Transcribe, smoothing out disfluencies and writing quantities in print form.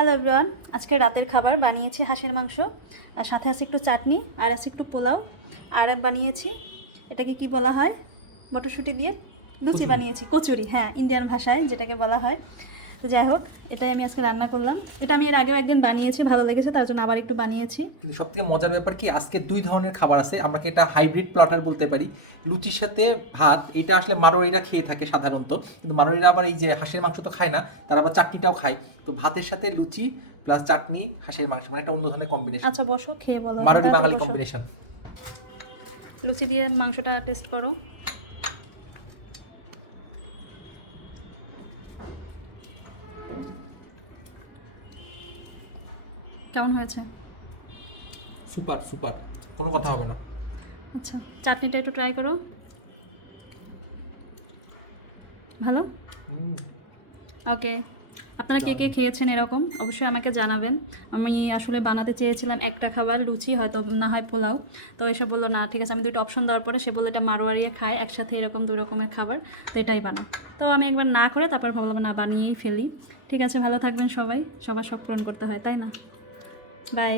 Hello everyone, আজকে রাতের খাবার বানিয়েছি হাঁসের মাংস, আর সাথে আছে একটু চাটনি, আর আছে একটু পোলাও, আর বানিয়েছি এটাকে কি বলা হয়, মটরশুঁটি দিয়ে লুচি বানিয়েছি, কচুরি, হ্যাঁ ইন্ডিয়ান ভাষায় যেটাকে বলা হয়। তো যাই হোক, এটাই আমি আজকে রান্না করলাম। এটা আমি এর আগেও একদিন বানিয়েছি, ভালো লেগেছে, তার জন্য আবার একটু বানিয়েছি। কিন্তু সবথেকে মজার ব্যাপার কি আজকে দুই ধরনের খাবার আছে, আমরা কি এটা হাইব্রিড প্লটার বলতে পারি। লুচির সাথে ভাত, এটা আসলে মারোয়ারিরা খেয়ে থাকে সাধারণত, কিন্তু মারোয়ারিরা আবার এই যে হাঁসের মাংস তো খায় না, তারা আবার চাটনিটাও খায়। তো ভাতের সাথে লুচি প্লাস চাটনি হাঁসের মাংস, মানে একটা অন্য ধরনের কম্বিনেশন, আচ্ছা বসো, খেয়ে বলো। মারোয়ারি তাড়াতাড়ি বাঙালি বসো। কম্বিনেশন। লুচি দিয়ে মাংসটা টেস্ট করো। কেমন হয়েছে? সুপার সুপার, কোনো কথা হবে না। আচ্ছা, চাটনিটা একটু ট্রাই করো। ভালো? ওকে, আপনারা কে কে খেয়েছেন এরকম অবশ্যই আমাকে জানাবেন। আমি আসলে বানাতে চেয়েছিলাম একটা খাবার লুচি, হয়তো না হয় পোলাও, তো এসব বললো না, ঠিক আছে। আমি দুটো অপশন দেওয়ার পরে সে বললো এটা মারোয়ারিয়ে খায় একসাথে এরকম দুই রকমের খাবার, তো এটাই বানাও। তো আমি একবার না করে তারপর ভাবলাম না, বানিয়েই ফেলি। ঠিক আছে, ভালো থাকবেন সবাই, সবার শখ পূরণ করতে হয়, তাই না? বাই।